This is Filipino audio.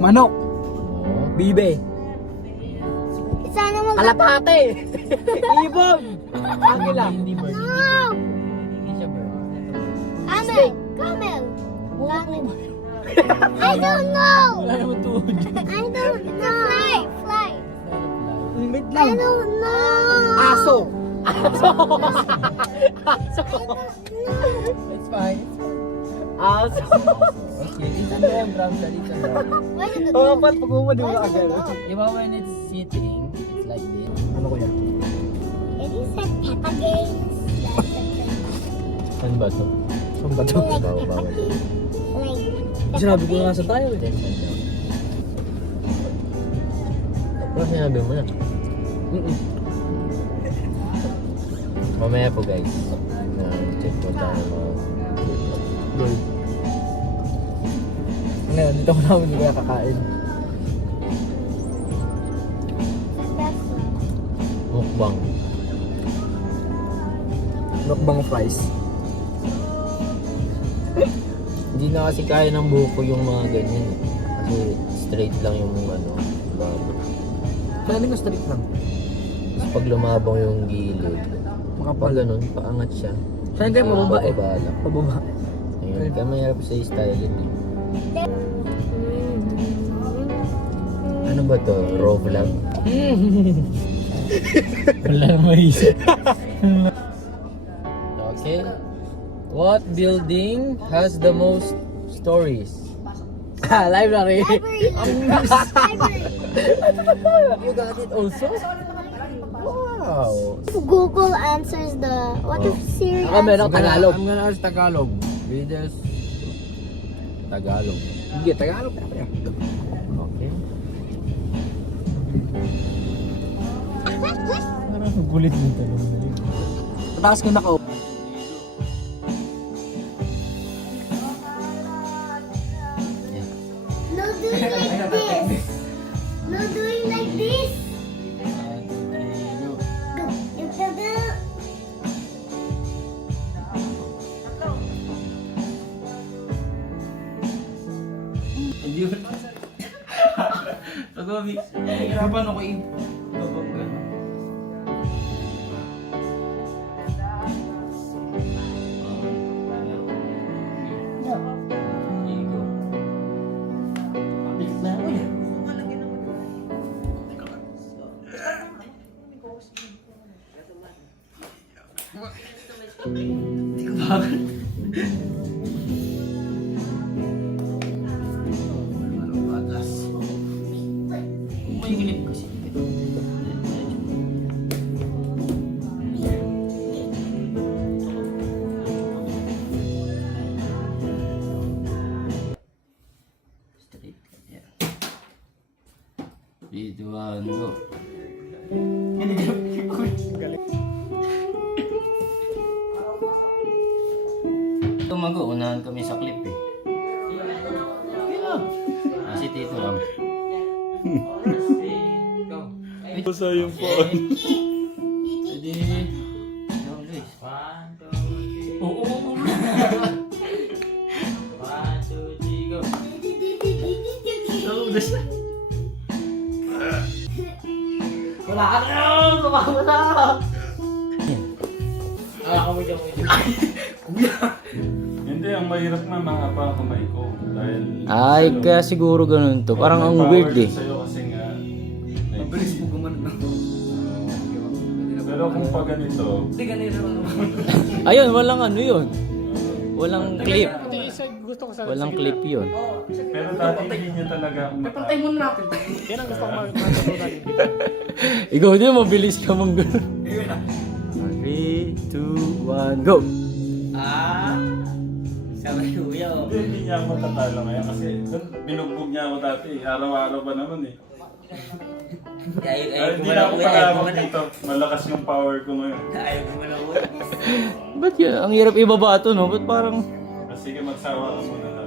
Manok. Oh. Bibe. Sana Kalapate. Ibon. Angila. Hindi bird. No! Hindi siya bird. Camel. Camel. I don't know. Wala naman tuhod. I don't know. Fly. Fly. Wait I lang. don't know. Aso. It's fine. Aso. Okay, dito na yung drum sa dito. What is it? Oo, ba't pag-umadi mo agad? Di ba when it's sitting, it's like this? Ano ko yan? It is a Peppa Games. Saan ba ito? Saan ba ito? Bawal. Like, Sinabi ko nga sa tayo eh. Then, saan daw? Pero sinabi mo na. Mamaya po guys, check po tayo mga Gold. Ngayon, dito ko namin kaya kakain. mukbang. Mukbang fries. Hindi na kasi kaya ng buko yung mga ganyan eh. Kasi straight lang yung ano, babo. Pwede ko straight lang. Tapos pag lumabang yung gilid, Makapal. pag ganun, paangat siya. Saan kayo pababa eh? Pababa. Pababa. Ayun, kaya mahirap sa style yun eh. Ano ba to? Raw vlog? Wala na maisip. Okay. What building has the most stories? Library. Library. You got it also? Wow. Google answers the what if Siri Ako meron answers? Tagalog. I'm gonna ask Tagalog. Readers. Tagalog. Hindi, Tagalog na kaya. Okay. Parang gulit yung tanong na yun. Patakas ko na ko. No doing like this. No doing like this. Go. You go go. Hindi mo. Pag mami, hirapan ako babang gano'n. Hindi ko bakit. Batas. May gilip kasi. Straight. Yeah. 3, 2, 1, go. Tumago, unahan kami sa clip eh. Yeah. Si Tito lang. Basta yung phone. Ready? Go guys. 1, 2, 3. Oo. 1, 2, 3, go. Go, basta. Wala ka na! Tumawa na! Ako mo dyan. Hindi, ang mahirap na mahaba ang kamay ko. Dahil... Ay, kaya siguro ganun to. Parang ang weird eh. Sa'yo kasi nga... Mabilis mo gumanon na. Pero kung pa ganito... Hindi, ganito lang. Ayun, walang ano yun. Walang clip. Walang clip yun. Pero dati hindi niya talaga ako Pantay muna natin. Yan ang gusto ko matutunan dito. Ikaw din, mabilis ka mong ganun. 3, 2, 1, go! Sabi kuya oh. Hindi niya ako matatalo ngayon kasi binugbog niya ako dati. Araw-araw pa naman eh. Ayaw Hindi na ako palawak dito. Malakas yung power ko ngayon. Ayaw ko man ako. Ba't yun? Ang hirap ibaba ito, no? Ba't parang... Sige, magsawa ka muna.